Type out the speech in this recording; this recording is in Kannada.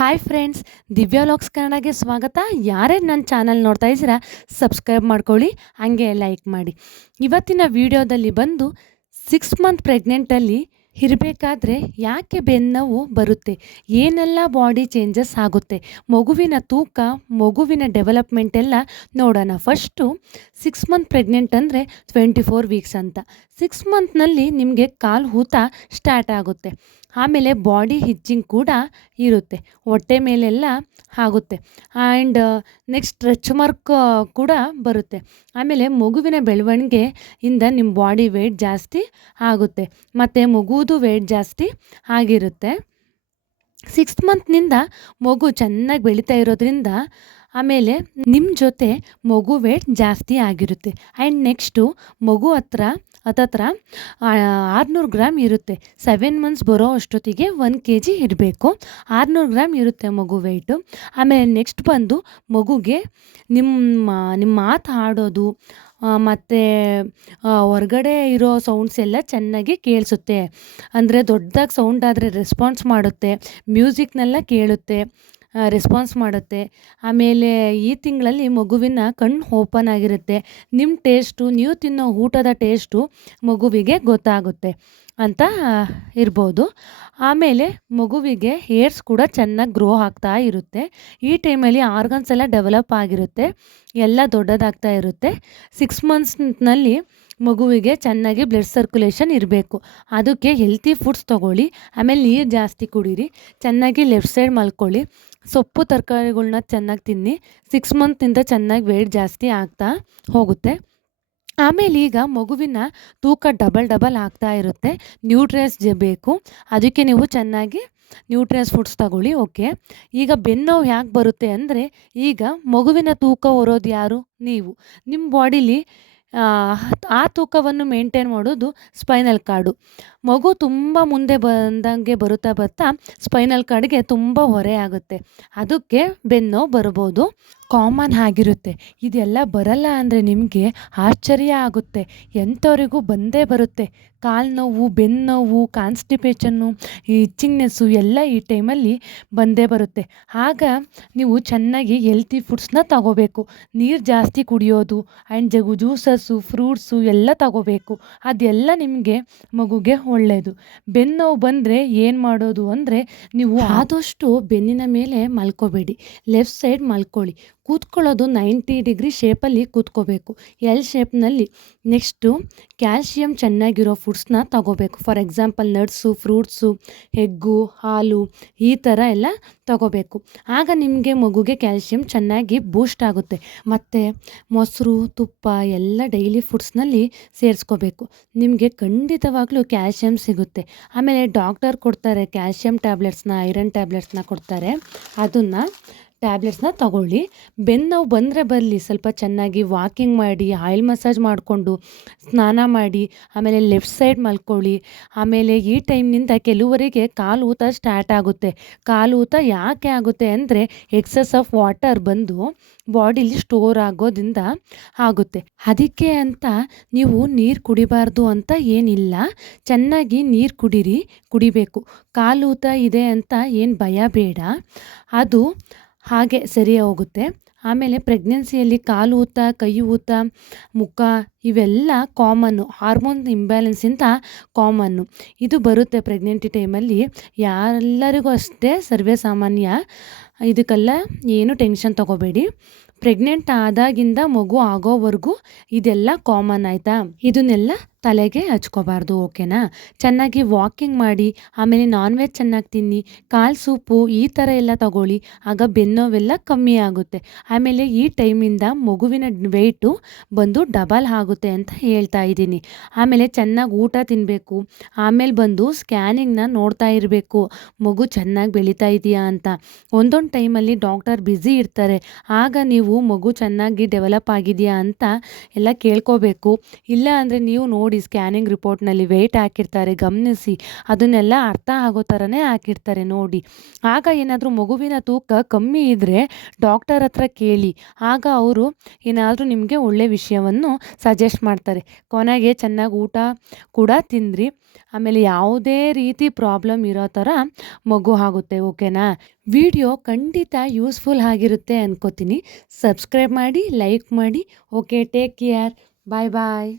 ಹಾಯ್ ಫ್ರೆಂಡ್ಸ್, ದಿವ್ಯಾ ವ್ಲಾಗ್ಸ್ ಕನ್ನಡಗೆ ಸ್ವಾಗತ. ಯಾರೇ ನನ್ನ ಚಾನಲ್ ನೋಡ್ತಾ ಇದ್ದೀರಾ ಸಬ್ಸ್ಕ್ರೈಬ್ ಮಾಡ್ಕೊಳ್ಳಿ, ಹಾಗೆ ಲೈಕ್ ಮಾಡಿ. ಇವತ್ತಿನ ವಿಡಿಯೋದಲ್ಲಿ ಬಂದು 6 ಮಂತ್ ಪ್ರೆಗ್ನೆಂಟಲ್ಲಿ ಇರಬೇಕಾದ್ರೆ ಯಾಕೆ ಬೆನ್ನೋವು ಬರುತ್ತೆ, ಏನೆಲ್ಲ ಬಾಡಿ ಚೇಂಜಸ್ ಆಗುತ್ತೆ, ಮಗುವಿನ ತೂಕ, ಮಗುವಿನ ಡೆವಲಪ್ಮೆಂಟ್ ಎಲ್ಲ ನೋಡೋಣ. ಫಸ್ಟು 6 ಮಂತ್ ಪ್ರೆಗ್ನೆಂಟ್ ಅಂದರೆ 24 ವೀಕ್ಸ್ ಅಂತ. 6 ಮಂತ್ನಲ್ಲಿ ನಿಮಗೆ ಕಾಲು ಊತ ಸ್ಟಾರ್ಟ್ ಆಗುತ್ತೆ. ಆಮೇಲೆ ಬಾಡಿ ಹಿಚ್ಚಿಂಗ್ ಕೂಡ ಇರುತ್ತೆ, ಹೊಟ್ಟೆ ಮೇಲೆಲ್ಲ ಆಗುತ್ತೆ. ಆ್ಯಂಡ್ ನೆಕ್ಸ್ಟ್ ಸ್ಟ್ರೆಚ್ ಮಾರ್ಕ್ ಕೂಡ ಬರುತ್ತೆ. ಆಮೇಲೆ ಮಗುವಿನ ಬೆಳವಣಿಗೆ ಇಂದ ನಿಮ್ಮ ಬಾಡಿ ವೆಯ್ಟ್ ಜಾಸ್ತಿ ಆಗುತ್ತೆ, ಮತ್ತು ಮಗುವುದು ವೆಯ್ಟ್ ಜಾಸ್ತಿ ಆಗಿರುತ್ತೆ. 6 ಮಂತ್ನಿಂದ ಮಗು ಚೆನ್ನಾಗಿ ಬೆಳೀತಾ ಇರೋದ್ರಿಂದ ಆಮೇಲೆ ನಿಮ್ಮ ಜೊತೆ ಮಗು ವೇಟ್ ಜಾಸ್ತಿ ಆಗಿರುತ್ತೆ. ಆ್ಯಂಡ್ ನೆಕ್ಸ್ಟು ಮಗು ಹತ್ತತ್ರ 600 ಗ್ರಾಮ್ ಇರುತ್ತೆ. 7 ಮಂತ್ಸ್ ಬರೋ ಅಷ್ಟೊತ್ತಿಗೆ 1 kg ಇರಬೇಕು. 600 ಗ್ರಾಮ್ ಇರುತ್ತೆ ಮಗು ವೆಯ್ಟು. ಆಮೇಲೆ ನೆಕ್ಸ್ಟ್ ಬಂದು ಮಗುಗೆ ನಿಮ್ಮ ಮಾತು ಆಡೋದು ಮತ್ತು ಹೊರಗಡೆ ಇರೋ ಸೌಂಡ್ಸ್ ಎಲ್ಲ ಚೆನ್ನಾಗಿ ಕೇಳಿಸುತ್ತೆ. ಅಂದರೆ ದೊಡ್ಡದಾಗಿ ಸೌಂಡ್ ಆದರೆ ರೆಸ್ಪಾನ್ಸ್ ಮಾಡುತ್ತೆ, ಮ್ಯೂಸಿಕ್ನೆಲ್ಲ ಕೇಳುತ್ತೆ, ರೆಸ್ಪಾನ್ಸ್ ಮಾಡುತ್ತೆ. ಆಮೇಲೆ ಈ ತಿಂಗಳಲ್ಲಿ ಮಗುವಿನ ಕಣ್ಣು ಓಪನ್ ಆಗಿರುತ್ತೆ. ನಿಮ್ಮ ಟೇಸ್ಟು, ನೀವು ತಿನ್ನೋ ಊಟದ ಟೇಸ್ಟು ಮಗುವಿಗೆ ಗೊತ್ತಾಗುತ್ತೆ ಅಂತ ಇರ್ಬೋದು. ಆಮೇಲೆ ಮಗುವಿಗೆ ಹೇರ್ಸ್ ಕೂಡ ಚೆನ್ನಾಗಿ ಗ್ರೋ ಆಗ್ತಾ ಇರುತ್ತೆ. ಈ ಟೈಮಲ್ಲಿ ಆರ್ಗನ್ಸ್ ಎಲ್ಲ ಡೆವಲಪ್ ಆಗಿರುತ್ತೆ, ಎಲ್ಲ ದೊಡ್ಡದಾಗ್ತಾ ಇರುತ್ತೆ. 6 ಮಂತ್ಸ್ನಲ್ಲಿ ಮಗುವಿಗೆ ಚೆನ್ನಾಗಿ ಬ್ಲಡ್ ಸರ್ಕ್ಯುಲೇಷನ್ ಇರಬೇಕು. ಅದಕ್ಕೆ ಹೆಲ್ತಿ ಫುಡ್ಸ್ ತೊಗೊಳ್ಳಿ, ಆಮೇಲೆ ನೀರು ಜಾಸ್ತಿ ಕುಡೀರಿ, ಚೆನ್ನಾಗಿ ಲೆಫ್ಟ್ ಸೈಡ್ ಮಲ್ಕೊಳ್ಳಿ, ಸೊಪ್ಪು ತರಕಾರಿಗಳ್ನ ಚೆನ್ನಾಗಿ ತಿನ್ನಿ. 6 ಮಂತ್ನಿಂದ ಚೆನ್ನಾಗಿ ವೆಯ್ಟ್ ಜಾಸ್ತಿ ಆಗ್ತಾ ಹೋಗುತ್ತೆ. ಆಮೇಲೆ ಈಗ ಮಗುವಿನ ತೂಕ ಡಬಲ್ ಆಗ್ತಾ ಇರುತ್ತೆ. ನ್ಯೂಟ್ರಿಯನ್ಸ್ ಬೇಕು, ಅದಕ್ಕೆ ನೀವು ಚೆನ್ನಾಗಿ ನ್ಯೂಟ್ರಿಯನ್ಸ್ ಫುಡ್ಸ್ ತಗೊಳ್ಳಿ. ಓಕೆ, ಈಗ ಬೆನ್ನೋವು ಯಾಕೆ ಬರುತ್ತೆ ಅಂದರೆ, ಈಗ ಮಗುವಿನ ತೂಕ ಹೊರೋದು ಯಾರು? ನೀವು. ನಿಮ್ಮ ಬಾಡಿಲಿ ಆ ತೂಕವನ್ನು ಮೇಂಟೈನ್ ಮಾಡೋದು ಸ್ಪೈನಲ್ ಕಾರ್ಡು. ಮಗು ತುಂಬ ಮುಂದೆ ಬಂದಂಗೆ ಬರ್ತಾ ಸ್ಪೈನಲ್ ಕಾರ್ಡ್ಗೆ ತುಂಬ ಹೊರೆ ಆಗುತ್ತೆ, ಅದಕ್ಕೆ ಬೆನ್ನೋವು ಬರ್ಬೋದು. ಕಾಮನ್ ಆಗಿರುತ್ತೆ. ಇದೆಲ್ಲ ಬರಲ್ಲ ಅಂದರೆ ನಿಮಗೆ ಆಶ್ಚರ್ಯ ಆಗುತ್ತೆ. ಎಂಥವರಿಗೂ ಬಂದೇ ಬರುತ್ತೆ. ಕಾಲು ನೋವು, ಬೆನ್ನು ನೋವು, ಕಾನ್ಸ್ಟಿಪೇಷನ್ನು, ಈ ಇಚ್ಚಿಂಗ್ನೆಸ್ಸು ಎಲ್ಲ ಈ ಟೈಮಲ್ಲಿ ಬಂದೇ ಬರುತ್ತೆ. ಆಗ ನೀವು ಚೆನ್ನಾಗಿ ಹೆಲ್ತಿ ಫುಡ್ಸ್ನ ತಗೋಬೇಕು. ನೀರು ಜಾಸ್ತಿ ಕುಡಿಯೋದು, ಆ್ಯಂಡ್ ಜ್ಯೂಸಸ್ಸು, ಫ್ರೂಟ್ಸು ಎಲ್ಲ ತಗೋಬೇಕು. ಅದೆಲ್ಲ ನಿಮಗೆ ಮಗುಗೆ ಒಳ್ಳೆಯದು. ಬೆನ್ನು ನೋವು ಬಂದರೆ ಏನು ಮಾಡೋದು ಅಂದರೆ, ನೀವು ಆದಷ್ಟು ಬೆನ್ನಿನ ಮೇಲೆ ಮಲ್ಕೋಬೇಡಿ, ಲೆಫ್ಟ್ ಸೈಡ್ ಮಲ್ಕೊಳ್ಳಿ. ಕೂತ್ಕೊಳ್ಳೋದು 90 ಡಿಗ್ರಿ ಶೇಪಲ್ಲಿ ಕೂತ್ಕೋಬೇಕು, ಎಲ್ ಶೇಪ್ನಲ್ಲಿ. ನೆಕ್ಸ್ಟು ಕ್ಯಾಲ್ಶಿಯಮ್ ಚೆನ್ನಾಗಿರೋ ಫುಡ್ಸ್ನ ತಗೋಬೇಕು. For example nuts, fruits, egg, ಹಾಲು, ಈ ಥರ ಎಲ್ಲ ತಗೋಬೇಕು. ಆಗ ನಿಮಗೆ ಮಗುಗೆ ಕ್ಯಾಲ್ಶಿಯಮ್ ಚೆನ್ನಾಗಿ ಬೂಸ್ಟ್ ಆಗುತ್ತೆ. ಮತ್ತು ಮೊಸರು, ತುಪ್ಪ ಎಲ್ಲ ಡೈಲಿ ಫುಡ್ಸ್ನಲ್ಲಿ ಸೇರಿಸ್ಕೋಬೇಕು. ನಿಮಗೆ ಖಂಡಿತವಾಗ್ಲೂ ಕ್ಯಾಲ್ಶಿಯಮ್ ಸಿಗುತ್ತೆ. ಆಮೇಲೆ ಡಾಕ್ಟರ್ ಕೊಡ್ತಾರೆ ಕ್ಯಾಲ್ಶಿಯಮ್ ಟ್ಯಾಬ್ಲೆಟ್ಸ್ನ, ಐರನ್ ಟ್ಯಾಬ್ಲೆಟ್ಸ್ನ ಕೊಡ್ತಾರೆ, ಅದನ್ನು ಟ್ಯಾಬ್ಲೆಟ್ಸ್ನ ತಗೊಳ್ಳಿ. ಬೆನ್ನೋವು ಬಂದರೆ ಬರಲಿ, ಸ್ವಲ್ಪ ಚೆನ್ನಾಗಿ ವಾಕಿಂಗ್ ಮಾಡಿ, ಆಯಿಲ್ ಮಸಾಜ್ ಮಾಡಿಕೊಂಡು ಸ್ನಾನ ಮಾಡಿ, ಆಮೇಲೆ ಲೆಫ್ಟ್ ಸೈಡ್ ಮಲ್ಕೊಳ್ಳಿ. ಆಮೇಲೆ ಈ ಟೈಮ್ನಿಂದ ಕೆಲವರಿಗೆ ಕಾಲು ಊತ ಸ್ಟಾರ್ಟ್ ಆಗುತ್ತೆ. ಕಾಲು ಊತ ಯಾಕೆ ಆಗುತ್ತೆ ಅಂದರೆ, ಎಕ್ಸಸ್ ಆಫ್ ವಾಟರ್ ಬಂದು ಬಾಡಿಲಿ ಸ್ಟೋರ್ ಆಗೋದ್ರಿಂದ ಆಗುತ್ತೆ. ಅದಕ್ಕೆ ಅಂತ ನೀವು ನೀರು ಕುಡಿಬಾರ್ದು ಅಂತ ಏನಿಲ್ಲ, ಚೆನ್ನಾಗಿ ನೀರು ಕುಡಿಬೇಕು. ಕಾಲು ಊತ ಇದೆ ಅಂತ ಏನು ಭಯ ಬೇಡ, ಅದು ಹಾಗೆ ಸರಿ ಹೋಗುತ್ತೆ. ಆಮೇಲೆ ಪ್ರೆಗ್ನೆನ್ಸಿಯಲ್ಲಿ ಕಾಲು ಊತ, ಕೈ ಊತ, ಮುಖ ಇವೆಲ್ಲ ಕಾಮನ್ನು, ಹಾರ್ಮೋನ್ ಇಂಬ್ಯಾಲೆನ್ಸಿಂದ ಕಾಮನ್ನು. ಇದು ಬರುತ್ತೆ ಪ್ರೆಗ್ನೆಂಟಿ ಟೈಮಲ್ಲಿ, ಎಲ್ಲರಿಗೂ ಅಷ್ಟೇ, ಸರ್ವೇ ಸಾಮಾನ್ಯ. ಇದಕ್ಕೆಲ್ಲ ಏನು ಟೆನ್ಷನ್ ತೊಗೋಬೇಡಿ. ಪ್ರೆಗ್ನೆಂಟ್ ಆದಾಗಿಂದ ಮಗು ಆಗೋವರೆಗೂ ಇದೆಲ್ಲ ಕಾಮನ್, ಆಯಿತಾ? ಇದನ್ನೆಲ್ಲ ತಲೆಗೆ ಹಚ್ಕೋಬಾರ್ದು, ಓಕೆನಾ? ಚೆನ್ನಾಗಿ ವಾಕಿಂಗ್ ಮಾಡಿ, ಆಮೇಲೆ ನಾನ್ ವೆಜ್ ಚೆನ್ನಾಗಿ ತಿನ್ನಿ, ಕಾಲು ಸೂಪು ಈ ಥರ ಎಲ್ಲ ತಗೊಳ್ಳಿ, ಆಗ ಬೆನ್ನೋವೆಲ್ಲ ಕಮ್ಮಿ ಆಗುತ್ತೆ. ಆಮೇಲೆ ಈ ಟೈಮಿಂದ ಮಗುವಿನ ವೆಯ್ಟು ಬಂದು ಡಬಲ್ ಆಗುತ್ತೆ ಅಂತ ಹೇಳ್ತಾ ಇದ್ದೀನಿ. ಆಮೇಲೆ ಚೆನ್ನಾಗಿ ಊಟ ತಿನ್ನಬೇಕು. ಆಮೇಲೆ ಬಂದು ಸ್ಕ್ಯಾನಿಂಗ್ನ ನೋಡ್ತಾ ಇರಬೇಕು, ಮಗು ಚೆನ್ನಾಗಿ ಬೆಳೀತಾ ಇದೆಯಾ ಅಂತ. ಒಂದೊಂದು ಟೈಮಲ್ಲಿ ಡಾಕ್ಟರ್ ಬ್ಯುಸಿ ಇರ್ತಾರೆ, ಆಗ ನೀವು ಮಗು ಚೆನ್ನಾಗಿ ಡೆವಲಪ್ ಆಗಿದೆಯಾ ಅಂತ ಎಲ್ಲ ಕೇಳ್ಕೋಬೇಕು. ಇಲ್ಲ ಅಂದರೆ ನೀವು ನೋಡಿ ನೋಡಿ ಸ್ಕ್ಯಾನಿಂಗ್ ರಿಪೋರ್ಟ್ನಲ್ಲಿ ವೆಯ್ಟ್ ಹಾಕಿರ್ತಾರೆ ಗಮನಿಸಿ, ಅದನ್ನೆಲ್ಲ ಅರ್ಥ ಆಗೋ ಥರನೇ ಹಾಕಿರ್ತಾರೆ ನೋಡಿ. ಆಗ ಏನಾದರೂ ಮಗುವಿನ ತೂಕ ಕಮ್ಮಿ ಇದ್ದರೆ ಡಾಕ್ಟರ್ ಹತ್ರ ಕೇಳಿ, ಆಗ ಅವರು ಏನಾದರೂ ನಿಮಗೆ ಒಳ್ಳೆ ವಿಷಯವನ್ನು ಸಜೆಸ್ಟ್ ಮಾಡ್ತಾರೆ. ಕೊನೆಗೆ ಚೆನ್ನಾಗಿ ಊಟ ಕೂಡ ತಿಂದ್ರಿ, ಆಮೇಲೆ ಯಾವುದೇ ರೀತಿ ಪ್ರಾಬ್ಲಮ್ ಇರೋ ಥರ ಮಗು ಆಗುತ್ತೆ. ಓಕೆನಾ? ವಿಡಿಯೋ ಖಂಡಿತ ಯೂಸ್ಫುಲ್ ಆಗಿರುತ್ತೆ ಅನ್ಕೋತೀನಿ. ಸಬ್ಸ್ಕ್ರೈಬ್ ಮಾಡಿ, ಲೈಕ್ ಮಾಡಿ. Okay, take care. ಬಾಯ್ ಬಾಯ್.